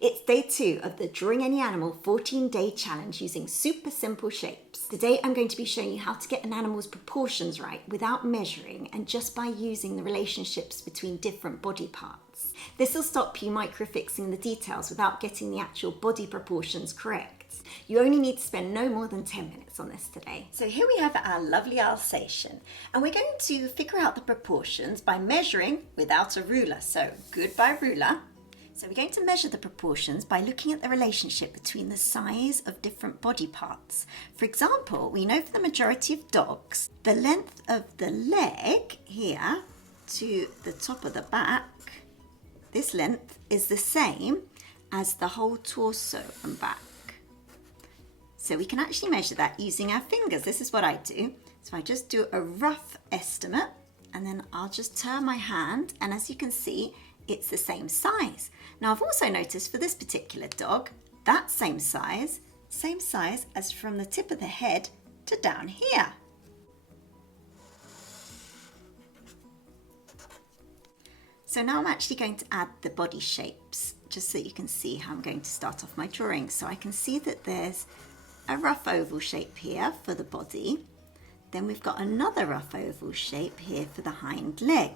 It's day 2 of the Drawing Any Animal 14-day challenge using super simple shapes. Today I'm going to be showing you how to get an animal's proportions right without measuring and just by using the relationships between different body parts. This will stop you microfixing the details without getting the actual body proportions correct. You only need to spend no more than 10 minutes on this today. So here we have our lovely Alsatian, and we're going to figure out the proportions by measuring without a ruler. So goodbye ruler. So we're going to measure the proportions by looking at the relationship between the size of different body parts. For example, we know for the majority of dogs, the length of the leg here to the top of the back, this length is the same as the whole torso and back. So we can actually measure that using our fingers. This is what I do. So I just do a rough estimate and then I'll just turn my hand, and as you can see, it's the same size. Now I've also noticed for this particular dog, that same size as from the tip of the head to down here. So now I'm actually going to add the body shapes, just so you can see how I'm going to start off my drawing. So I can see that there's a rough oval shape here for the body. Then we've got another rough oval shape here for the hind leg.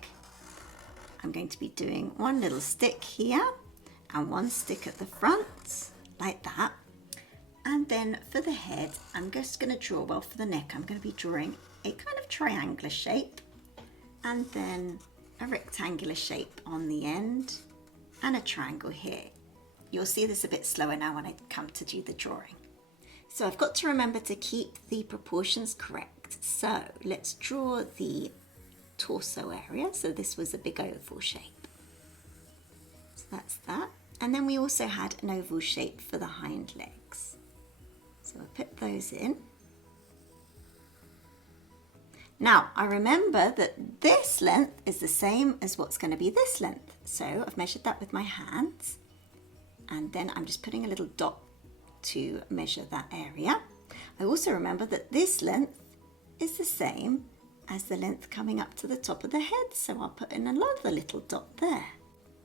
I'm going to be doing one little stick here and one stick at the front, like that. And then for the head, I'm just going to draw, well, for the neck, I'm going to be drawing a kind of triangular shape and then a rectangular shape on the end and a triangle here. You'll see this a bit slower now when I come to do the drawing. So I've got to remember to keep the proportions correct. So let's draw the torso area. So this was a big oval shape. So that's that. And then we also had an oval shape for the hind legs. So I'll put those in. Now I remember that this length is the same as what's going to be this length. So I've measured that with my hands. And then I'm just putting a little dot to measure that area. I also remember that this length is the same as the length coming up to the top of the head, so I'll put in another little dot there.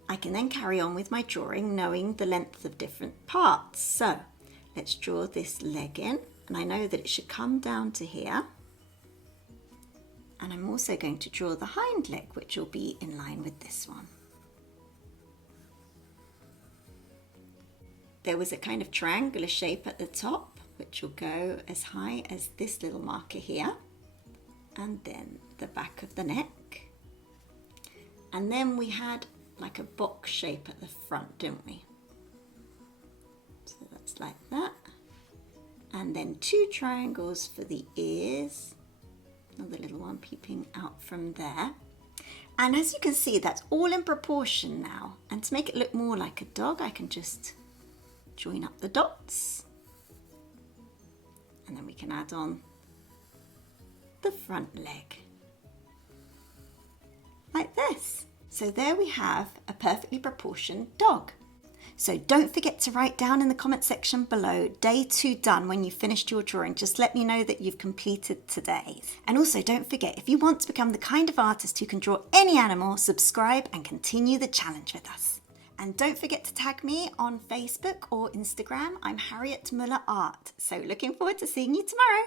I can then carry on with my drawing knowing the length of different parts. So let's draw this leg in, and I know that it should come down to here. And I'm also going to draw the hind leg, which will be in line with this one. There was a kind of triangular shape at the top, which will go as high as this little marker here. And then the back of the neck. And then we had like a box shape at the front, didn't we? So that's like that. And then 2 triangles for the ears. Another little one peeping out from there. And as you can see, that's all in proportion now. And to make it look more like a dog, I can just join up the dots. And then we can add on the front leg, like this. So there we have a perfectly proportioned dog. So don't forget to write down in the comment section below, day 2 done, when you've finished your drawing. Just let me know that you've completed today. And also don't forget, if you want to become the kind of artist who can draw any animal, subscribe and continue the challenge with us. And don't forget to tag me on Facebook or Instagram. I'm Harriet Muller Art. So looking forward to seeing you tomorrow.